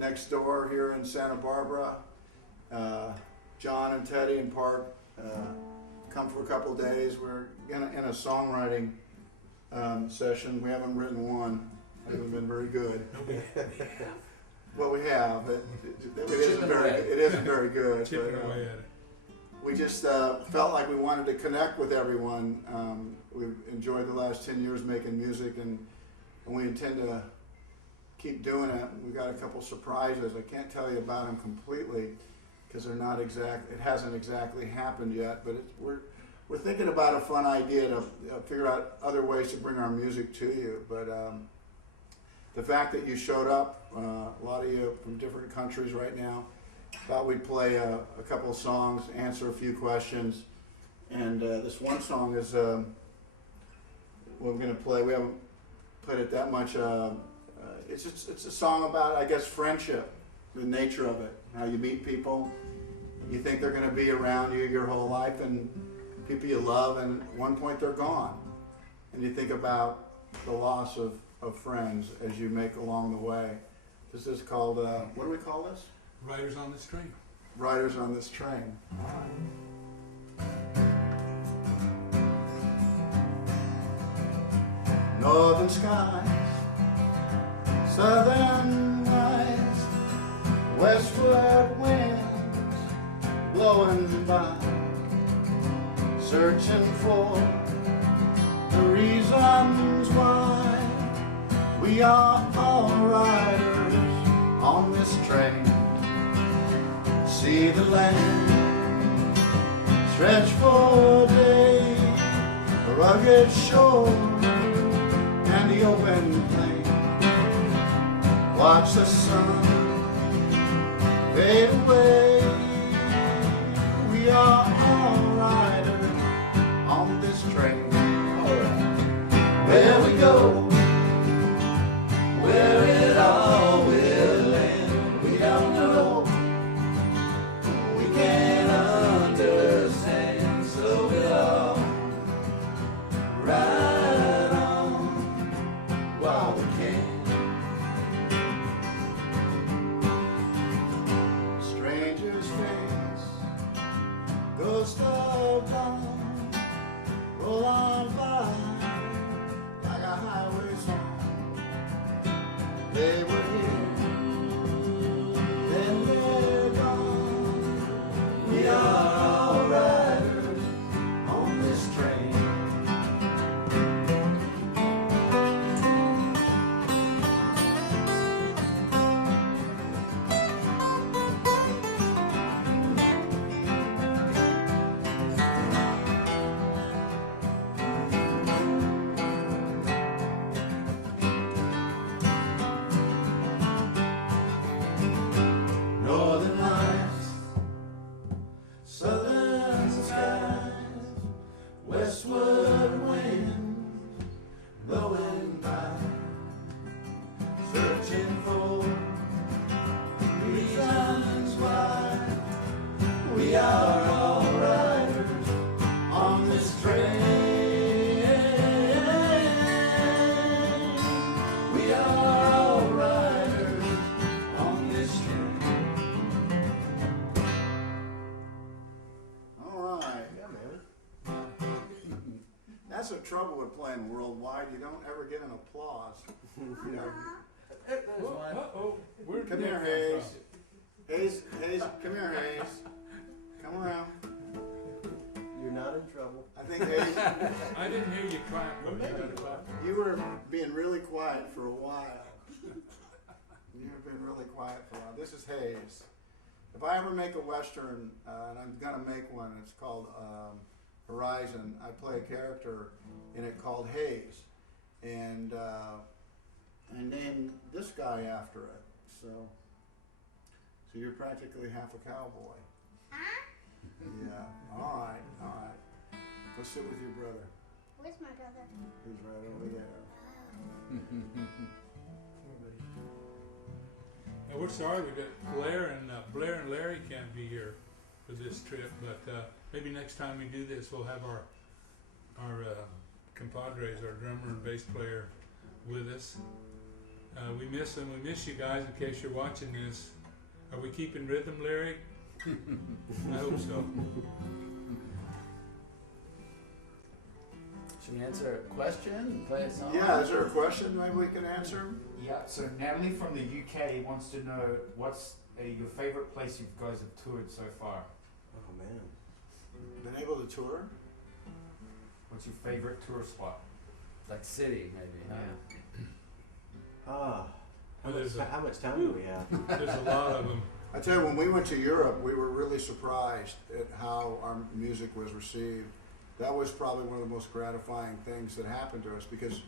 next door here in Santa Barbara. John and Teddy and Park come for a couple days. We're in a songwriting session. We haven't written one. We haven't been very good. Well, we have. It isn't very good. Chipping away at it. We just felt like we wanted to connect with everyone. We've enjoyed the last 10 years making music, and we intend to keep doing it. We've got a couple surprises. I can't tell you about them completely because they're not exact. It hasn't exactly happened yet, but we're thinking about a fun idea to figure out other ways to bring our music to you. But the fact that you showed up, a lot of you from different countries right now, thought we'd play a couple of songs, answer a few questions, and this one song is we're going to play. We haven't played it that much. It's a song about, I guess, friendship, the nature of it, how you meet people. You think they're going to be around you your whole life, and people you love, and at one point they're gone. And you think about the loss of friends as you make along the way. This is called, what do we call this? Riders on this train. Riders on this train. Northern skies, southern nights, westward winds blowing by, searching for the reasons why we are all riders on this train. See the land stretch for day, the rugged shore and the open plain. Watch the sun fade away. We are all riders on this train. Where we go, where it all will end, we don't know. We can't understand, so we'll all ride on while we can. Stranger's face, ghost of dawn, roll on by like a highway song. They were here, then they're gone. We are all riders on this train. Northern lights, southern skies, westward winds blowing by, searching for reasons why we are all riders on this train. We are all riders on this train. All right. Yeah, man. That's the trouble with playing worldwide. You don't ever get an applause. You know. Uh-oh. Where'd Come that here, come Hayes. Hayes, come here, Hayes. Come around. You're not in trouble. I think Hayes, from? I didn't hear you clap. you were being really quiet for a while. You've been really quiet for a while. This is Hayes. If I ever make a Western, and I'm going to make one, it's called Horizon, I play a character in it called Hayes. And I named this guy after it. So you're practically half a cowboy. Huh? Yeah. All right. Go sit with your brother. Where's my brother? He's right over there. We're sorry we got Blair and Larry can't be here for this trip, but maybe next time we do this, we'll have our compadres, our drummer and bass player, with us. We miss them. We miss you guys. In case you're watching this, are we keeping rhythm, Larry? I hope so. Should we answer a question and play a song? Yeah, is there a question maybe we can answer? Yeah, so Natalie from the UK wants to know what's your favorite place you guys have toured so far? Oh man. Been able to tour? What's your favorite tour spot? Like city, maybe. Huh? Ah. Well, there's a- How much time do we have? There's a lot of them. I tell you, when we went to Europe, we were really surprised at how our music was received. That was probably one of the most gratifying things that happened to us because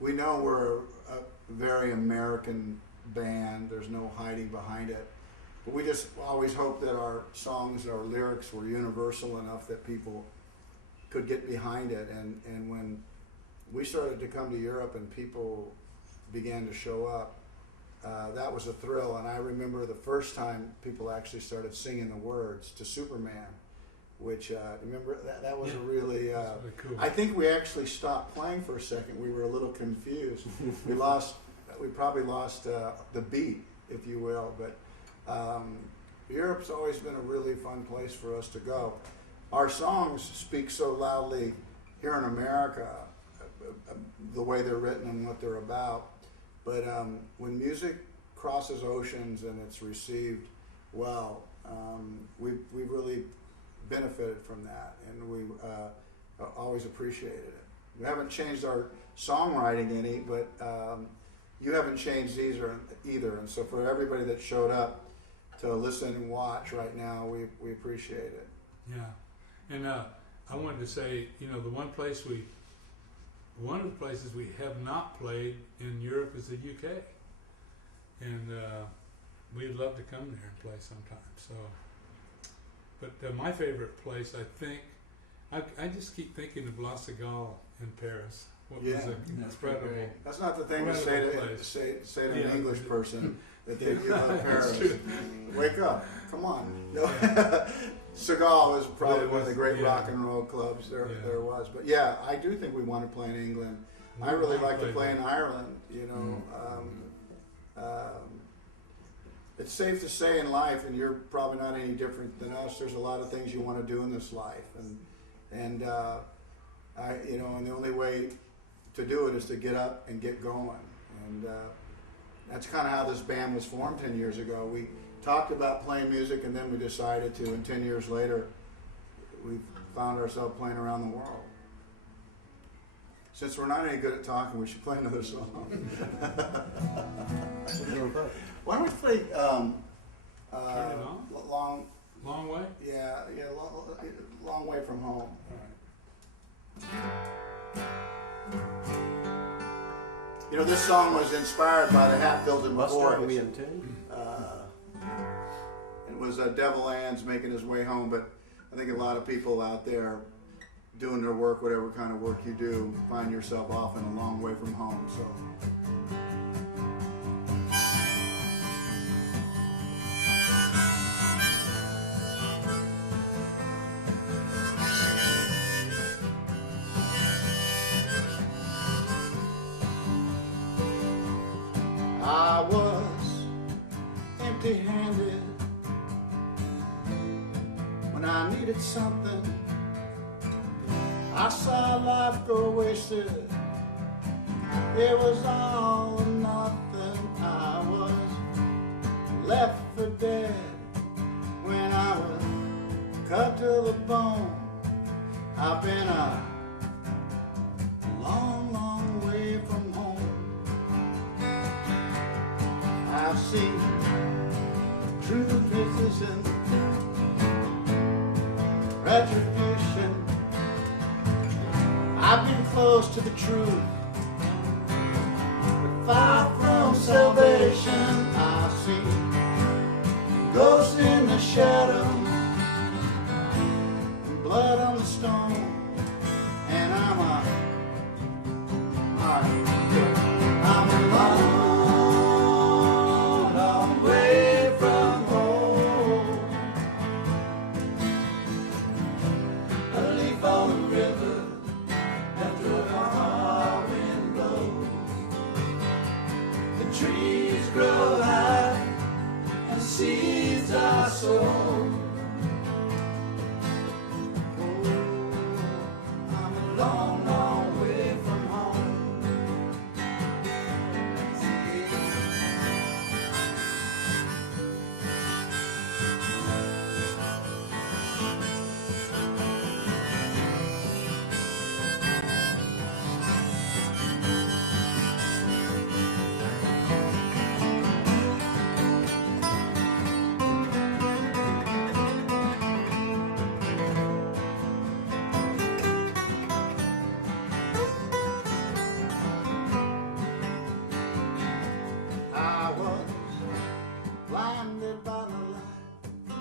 we know we're a very American band. There's no hiding behind it. But we just always hoped that our songs, our lyrics were universal enough that people could get behind it. And when we started to come to Europe and people began to show up, that was a thrill. And I remember the first time people actually started singing the words to Superman, which, remember, that was a really, That's really cool. I think we actually stopped playing for a second. We were a little confused. We probably lost the beat, if you will. But Europe's always been a really fun place for us to go. Our songs speak so loudly here in America, the way they're written and what they're about. But when music crosses oceans and it's received well, we've really benefited from that, and we always appreciated it. We haven't changed our songwriting any, but you haven't changed either. And so for everybody that showed up to listen and watch right now, we appreciate it. Yeah, and I wanted to say, you know, one of the places we have not played in Europe is the UK, and we'd love to come there and play sometime. So, but my favorite place, I think, I just keep thinking of La Cigale in Paris. What was Yeah. an incredible. That's not the thing to say to an Yeah. English person that they do love That's Paris. true. Wake up! Come on. No. Seagal is probably Yeah, one of the great yeah. rock and roll clubs there Yeah. was. But yeah, I do think we want to play in England. I really like to play in Ireland. You know, it's safe to say in life, and you're probably not any different than us. There's a lot of things you want to do in this life, and the only way to do it is to get up and get going. And that's kind of how this band was formed 10 years ago. We talked about playing music, and then we decided to, and 10 years later, we found ourselves playing around the world. Since we're not any good at talking, we should play another song. Why don't we play Turn it on? Long way? long way from home. All right. You know, this song was inspired by the Hatfields and Buster, are we McCoys. in tune? It was Devil Ann's making his way home, but I think a lot of people out there doing their work, whatever kind of work you do, find yourself often a long way from home. So. I was empty-handed when I needed something. I saw life go wasted. It was all or nothing. I was left for dead when I was cut to the bone. I've been a long, long way from home. I've seen true visions and retribution. I've been close to the truth, but far from salvation. I see ghosts in the shadow, and blood on the stone, and I'm alone, long way from home. A leaf on the river after a hard winter. blinded by the light,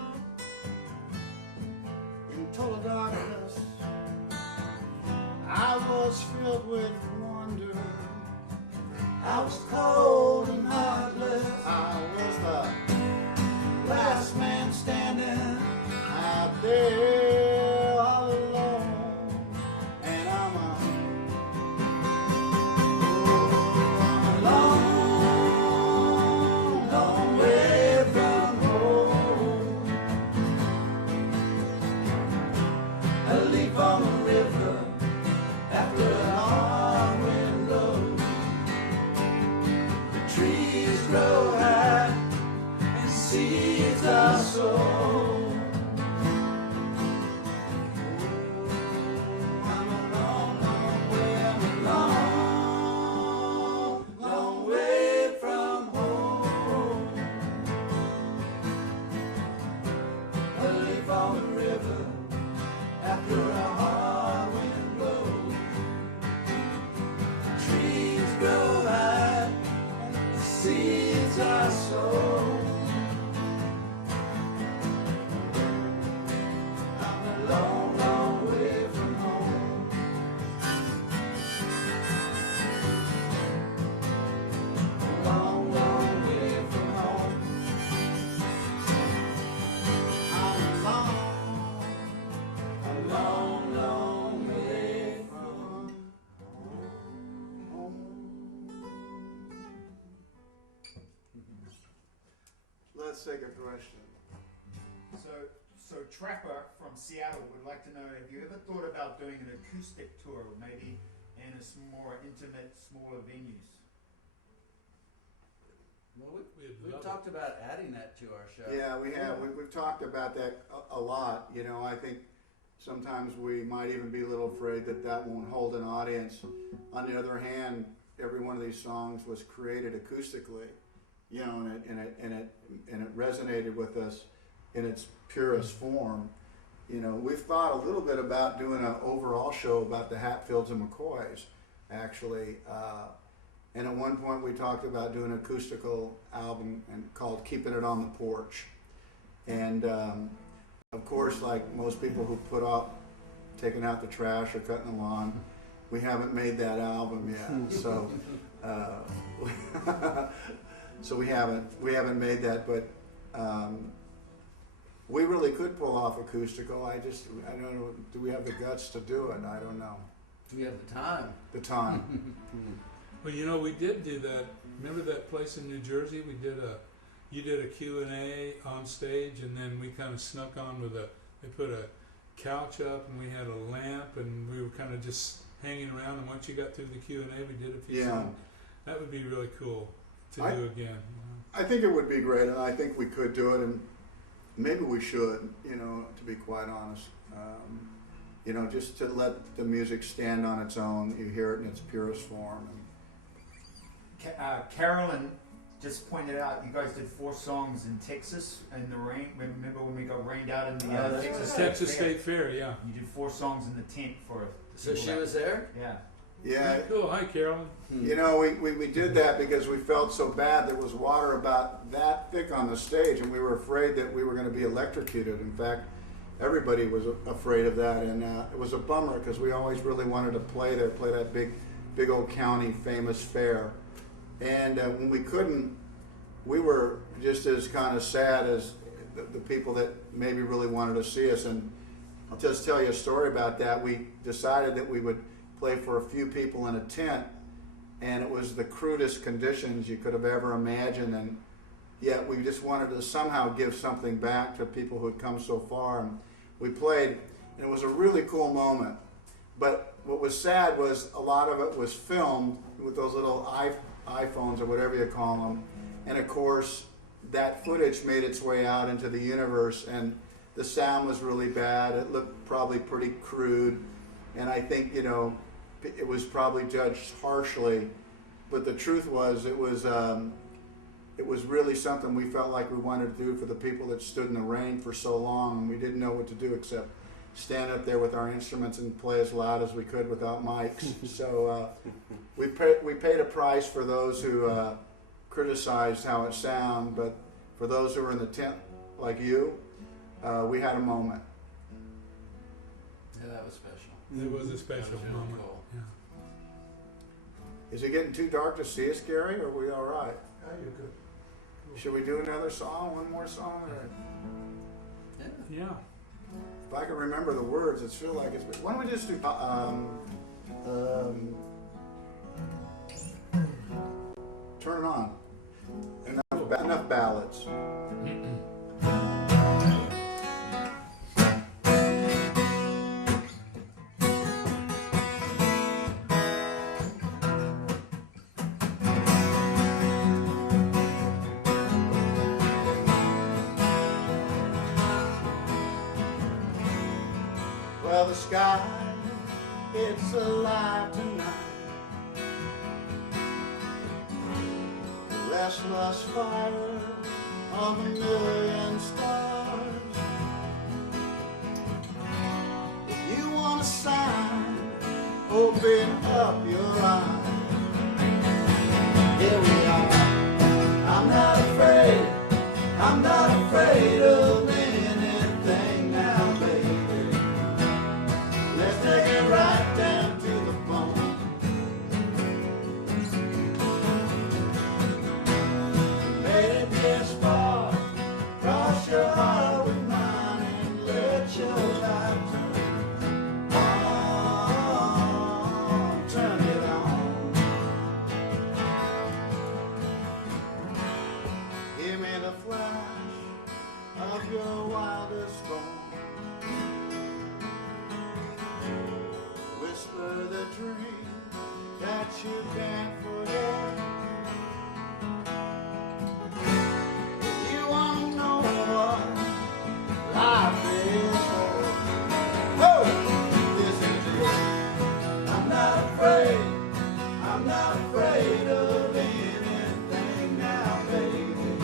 in total darkness. I was filled with wonder. I was cold and heartless. I was the last man standing out there all alone. And I'm alone, long way from home. A leaf on the river after a long wind blows. The trees grow high and seeds are sown. I'm a long, long way, I'm a long, long way from home. A leaf on the river after a hard wind blows. Trees grow high and the seeds are sown. I'm a long, long way from home. A long, long way from home. I'm a long, long way from home. Let's take a question. So Trapper from Seattle would like to know, have you ever thought about doing an acoustic tour, maybe in a more intimate, smaller venues? Well, we'd We've love talked about adding that to our show. Yeah, we have. We've talked about that a lot. You know, I think sometimes we might even be a little afraid that that won't hold an audience. On the other hand, every one of these songs was created acoustically, you know, and it resonated with us in its purest form. You know, we've thought a little bit about doing an overall show about the Hatfields and McCoys, actually. And at one point we talked about doing an acoustical album and called Keeping It on the Porch. And of course, like most people who put off taking out the trash or cutting the lawn, we haven't made that album yet. So so we haven't made that, but we really could pull off acoustical. I don't know, do we have the guts to do it? I don't know. Do we have the time? The time. Well, you know, we did do that. Remember that place in New Jersey? You did a Q&A on stage, and then we kind of snuck on with they put a couch up, and we had a lamp, and we were kind of just hanging around, and once you got through the Q&A, we did a few songs. That would be really cool to do again. You know? I think it would be great, and I think we could do it, and maybe we should, you know, to be quite honest. You know, just to let the music stand on its own. You hear it in its purest form. Carolyn just pointed out you guys did 4 songs in Texas in the rain. Remember when we got rained out in the Texas State Fair, yeah. You did 4 songs in the tent for. So she was there? Yeah. Yeah. Cool. Hi, Carolyn. You know, we did that because we felt so bad. There was water about that thick on the stage, and we were afraid that we were going to be electrocuted. In fact, everybody was afraid of that, and it was a bummer because we always really wanted to play there, play that big old county famous fair. And when we couldn't, we were just as kind of sad as the people that maybe really wanted to see us. And I'll just tell you a story about that. We decided that we would play for a few people in a tent, and it was the crudest conditions you could have ever imagined, and yet we just wanted to somehow give something back to people who had come so far. And we played, and it was a really cool moment. But what was sad was a lot of it was filmed with those little iPhones or whatever you call them, and of course that footage made its way out into the universe, and the sound was really bad. It looked probably pretty crude, and I think, you know, it was probably judged harshly, but the truth was it was really something we felt like we wanted to do for the people that stood in the rain for so long, and we didn't know what to do except stand up there with our instruments and play as loud as we could without mics. So we paid a price for those who criticized how it sounded, but for those who were in the tent, like you, we had a moment. Yeah, that was special. It was a special That was really moment. cool. Yeah. Is it getting too dark to see us, Gary, or are we all right? Oh, you're good. Should we do another song, one more song? Or Yeah. Yeah. if I can remember the words, it feels like it's. Why don't we just do? Turn it on. Enough ballads. Well, the sky, it's alive tonight. Restless fire of a million stars. If you want a sign, open up your eyes. Here we are. I'm not afraid. I'm not afraid of anything now, baby. Let's take it right down to the bone. Made it this far, cross your heart with mine and let your light turn on, turn it on. Give me the flash of your wildest storm. Whisper the dream that you can't forget. If you want to know what life is worth, oh, this is it. I'm not afraid. I'm not afraid of anything now, baby.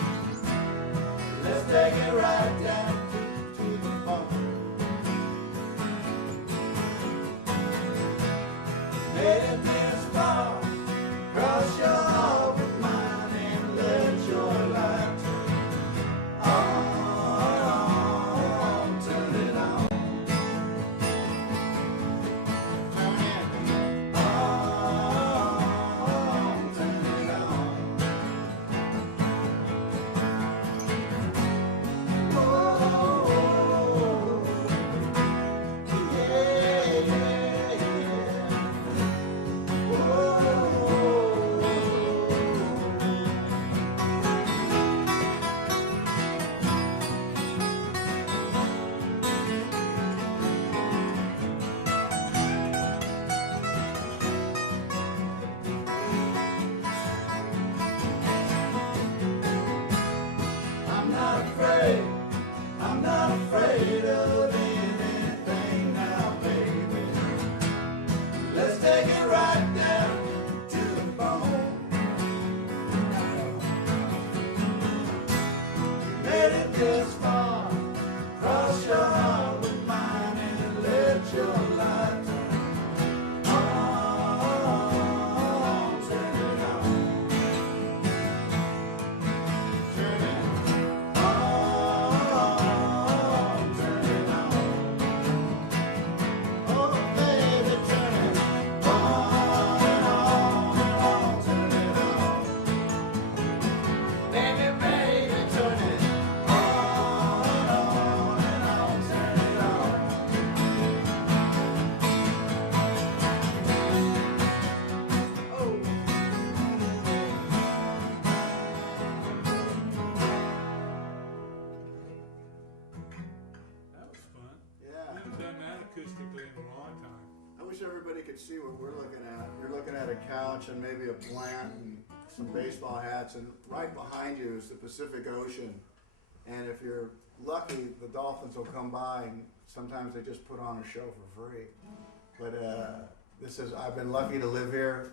Let's take it right down to the bone. Made it this far, cross your heart with mine and let your light turn on, turn it on. Turn it on, turn it on. Oh, yeah, yeah, yeah. I'm not afraid. I'm not afraid of anything now, baby. Let's take it right down to the bone. Made it this far, cross your heart with mine and let your light turn on, turn it on. Turn it on, turn it on. Oh, baby, turn it on, turn it on. Baby, baby, turn it on, turn it on. Oh. That was fun. Yeah. We haven't done that acoustically in a long time. I wish everybody could see what we're looking at. You're looking at a couch and maybe a plant and some baseball hats, and right behind you is the Pacific Ocean. And if you're lucky, the dolphins will come by, and sometimes they just put on a show for free. But I've been lucky to live here.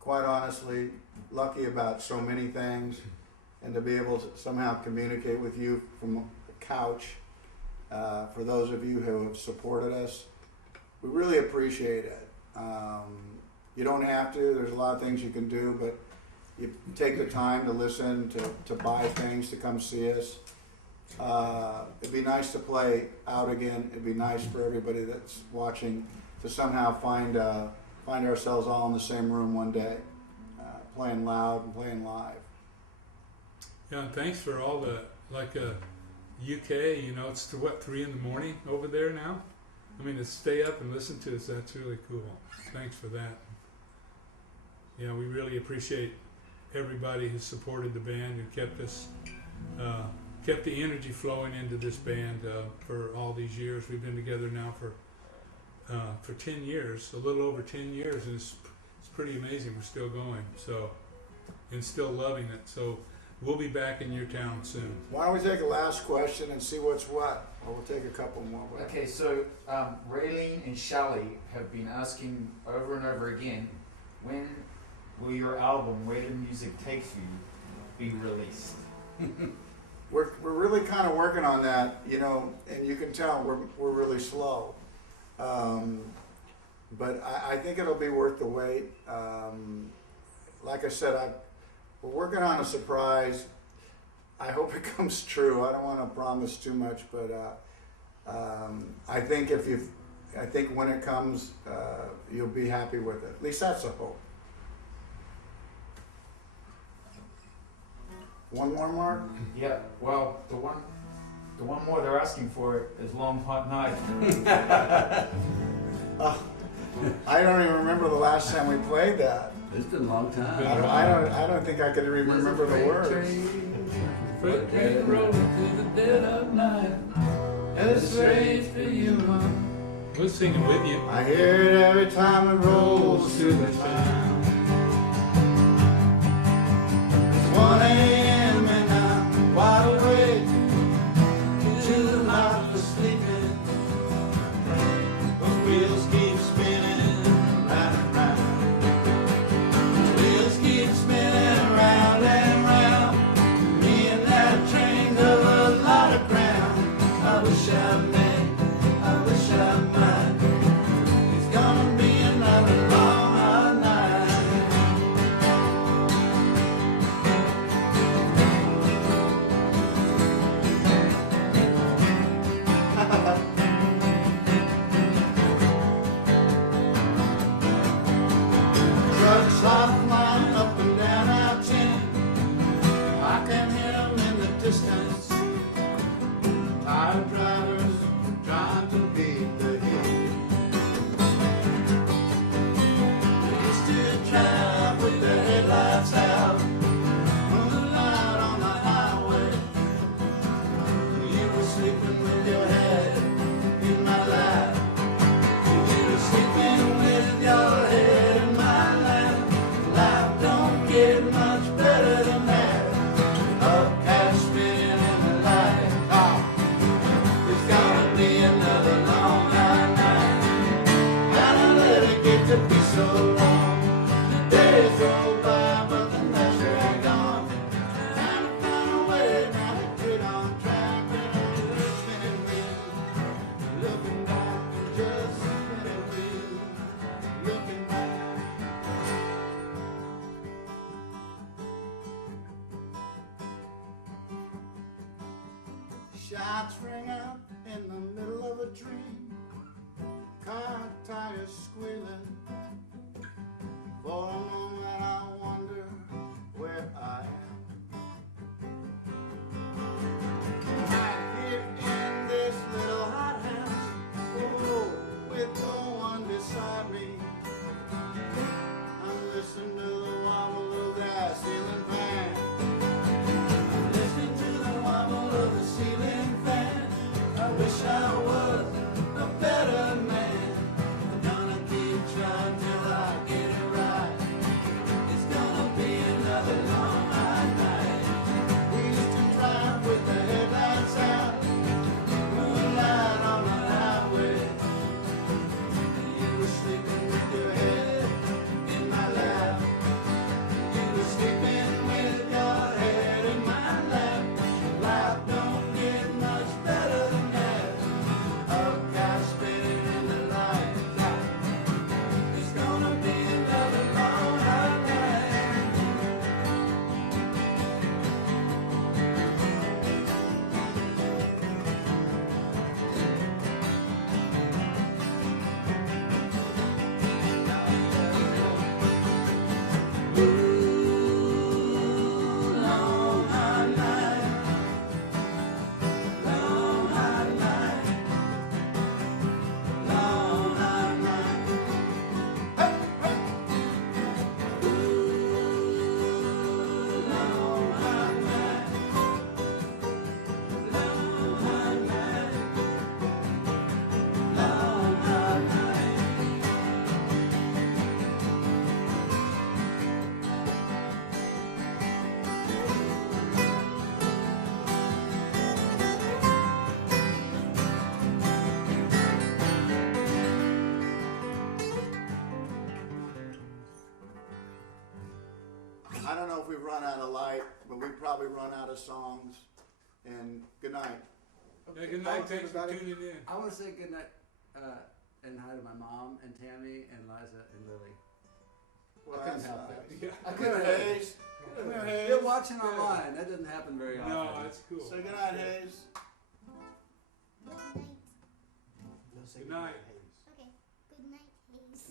Quite honestly, lucky about so many things, and to be able to somehow communicate with you from the couch. For those of you who have supported us, we really appreciate it. You don't have to. There's a lot of things you can do, but you take the time to listen, to buy things, to come see us. It'd be nice to play out again. It'd be nice for everybody that's watching to somehow find ourselves all in the same room one day, playing loud and playing live. Yeah, and thanks for all the, like, UK, you know, it's 3 in the morning over there now? I mean, to stay up and listen to us, that's really cool. Thanks for that. Yeah, we really appreciate everybody who supported the band and kept us, kept the energy flowing into this band for all these years. We've been together now for 10 years, a little over 10 years, and it's pretty amazing. We're still going, so, and still loving it. So we'll be back in your town soon. Why don't we take a last question and see what's what? Or we'll take a couple more. Okay, so Raylene and Shelley have been asking over and over again, when will your album, Where the Music Takes You, be released? We're really kind of working on that, you know, and you can tell we're really slow. But I think it'll be worth the wait. Like I said, we're working on a surprise. I hope it comes true. I don't want to promise too much, but I think when it comes, you'll be happy with it. At least that's the hope. One more, Mark? Yeah, well, the one more they're asking for is Long Hot Night. I don't even remember the last time we played that. It's been a long time. I don't think I could even remember the words. Freight train rolling through the dead of night, and it's strange for you, Mom. We'll sing it with you. I hear it every time it rolls through the town. It's 1 a.m. and I'm wide awake, too hot for sleeping. The wheels keep spinning round and round. The wheels keep spinning round and round. Me and that train cover a lot of ground. I wish I may, I wish I might. It's gonna be another long hot night. Trucks are flying up and down our 10. I can hear them in the distance. Tired drivers trying to beat the heat. We used to drive with the headlights out, moving out on the highway. You were sleeping with your head in my lap. You were sleeping with your head in my lap. Life don't get much better than that. Up past spinning in the light. It's gonna be another long hot night. Gotta let it get to be so long. The days roll by, but the nights drag on. Trying to find a way now to get on track. Spinning wheel, looking back, just spinning wheel, looking back. Shots ring out in the middle of a dream. Car tires squealing. For a moment I wonder where I am. Right here in this little hot house, oh, with no one beside me. I'm listening to the wobble of that ceiling fan. I'm listening to the wobble of the ceiling fan. I wish I was a better man. I'm gonna keep trying till I get it right. know if we've run out of light, but we've probably run out of songs. And good night. Yeah, good night. Thanks for everybody. tuning in. I want to say good night and hi to my mom and Tammy and Liza and Lily. Well, I couldn't that's help nice. it. Yeah. I Good couldn't night, help it. Hayes. Come here, Hayes. You're watching online. That doesn't happen very often. No, that's cool. Say good night, Hayes. Good night. Good night. Okay. Good night, Hayes.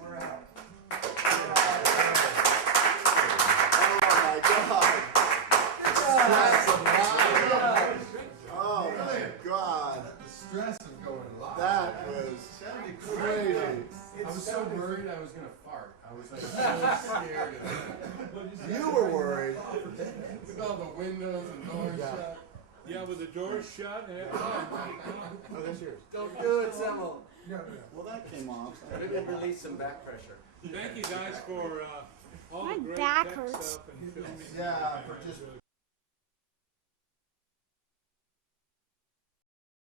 We're out. Oh my God. The stress of going live. That was crazy. I was so worried I was gonna fart. I was like so scared. You were worried. With all the windows and doors shut. Yeah, with the doors shut. Oh, that's yours. Don't do it, Semmel. No. Well, that came off. Maybe release some back pressure. Thank you guys for all My the great back tech hurts. stuff and filming. Yeah, for just